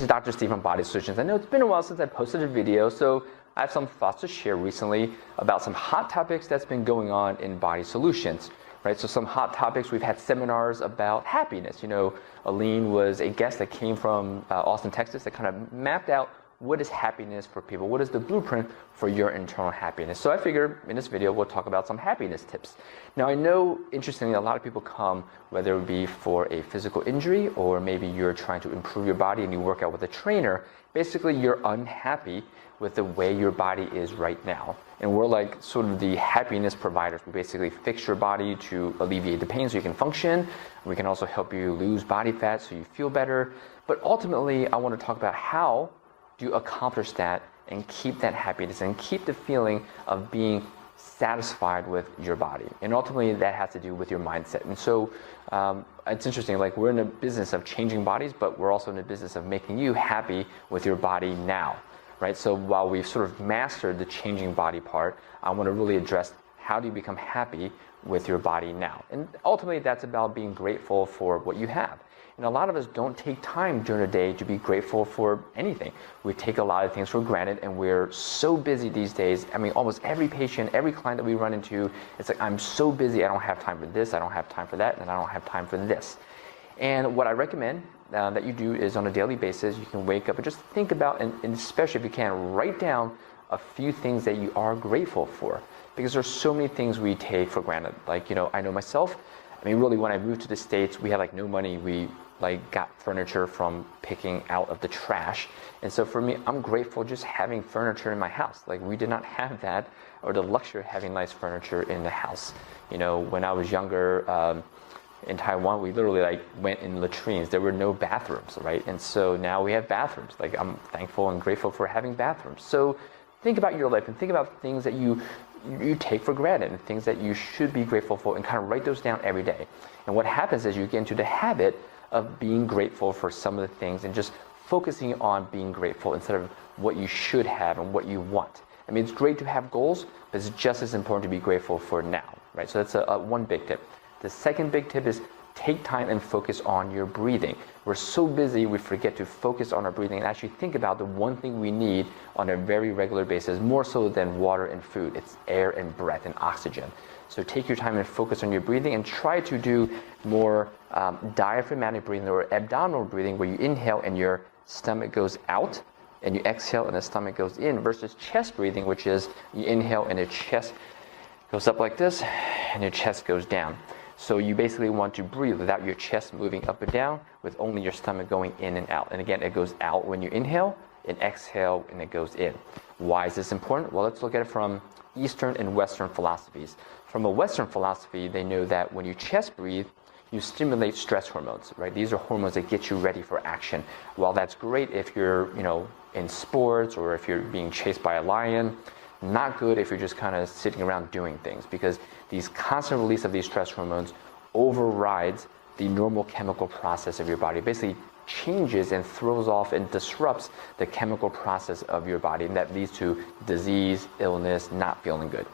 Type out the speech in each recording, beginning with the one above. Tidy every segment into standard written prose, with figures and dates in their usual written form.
this is Dr. Steve from Body Solutions. I know it's been a while since I posted a video, so I have some thoughts to share recently about some hot topics that's been going on in Body Solutions, right? So some hot topics, we've had seminars about happiness. You know, Aline was a guest that came from Austin, Texas, that kind of mapped out what is happiness for people, what is the blueprint for your internal happiness. So I figured in this video we'll talk about some happiness tips. Now I know, interestingly, a lot of people come, whether it be for a physical injury or maybe you're trying to improve your body and you work out with a trainer. Basically you're unhappy with the way your body is right now. And we're like sort of the happiness providers. We basically fix your body to alleviate the pain so you can function. We can also help you lose body fat so you feel better. But ultimately I want to talk about how do you accomplish that and keep that happiness and keep the feeling of being satisfied with your body. And ultimately that has to do with your mindset. And so it's interesting, like we're in the business of changing bodies, but we're also in the business of making you happy with your body now, right? So while we've sort of mastered the changing body part, I want to really address how do you become happy with your body now. And ultimately that's about being grateful for what you have. And a lot of us don't take time during the day to be grateful for anything. We take a lot of things for granted and we're so busy these days. I mean, almost every patient, every client that we run into, it's like, I'm so busy, I don't have time for this, I don't have time for that, and I don't have time for this. And what I recommend that you do is on a daily basis, you can wake up and just think about, and especially if you can, write down a few things that you are grateful for. Because there's so many things we take for granted. Like, you know, I know myself, I mean, really, when I moved to the States, we had like no money. We like got furniture from picking out of the trash. And so for me, I'm grateful just having furniture in my house. Like we did not have that or the luxury of having nice furniture in the house. You know, when I was younger in Taiwan, we literally like went in latrines. There were no bathrooms, right? And so now we have bathrooms. Like I'm thankful and grateful for having bathrooms. So think about your life and think about things that you take for granted and things that you should be grateful for and kind of write those down every day. And what happens is you get into the habit of being grateful for some of the things and just focusing on being grateful instead of what you should have and what you want. I mean, it's great to have goals, but it's just as important to be grateful for now, right? So that's one big tip. The second big tip is take time and focus on your breathing. We're so busy, we forget to focus on our breathing and actually think about the one thing we need on a very regular basis, more so than water and food. It's air and breath and oxygen. So take your time and focus on your breathing and try to do more diaphragmatic breathing or abdominal breathing where you inhale and your stomach goes out and you exhale and the stomach goes in, versus chest breathing, which is you inhale and your chest goes up like this and your chest goes down. So you basically want to breathe without your chest moving up and down, with only your stomach going in and out. And again, it goes out when you inhale and exhale and it goes in. Why is this important? Well, let's look at it from Eastern and Western philosophies. From a Western philosophy, they know that when you chest breathe, you stimulate stress hormones, right? These are hormones that get you ready for action. While that's great if you're, you know, in sports or if you're being chased by a lion, not good if you're just kind of sitting around doing things, because these constant release of these stress hormones overrides the normal chemical process of your body. Basically changes and throws off and disrupts the chemical process of your body, and that leads to disease, illness, not feeling good.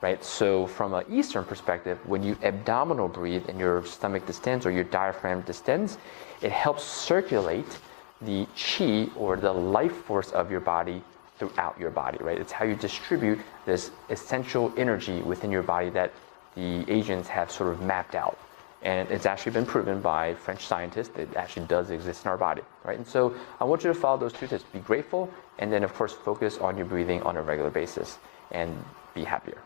Right? So from an Eastern perspective, when you abdominal breathe and your stomach distends or your diaphragm distends, it helps circulate the chi or the life force of your body throughout your body, right? It's how you distribute this essential energy within your body that the Asians have sort of mapped out. And it's actually been proven by French scientists that it actually does exist in our body, right? And so I want you to follow those two tips. Be grateful, and then of course focus on your breathing on a regular basis and be happier.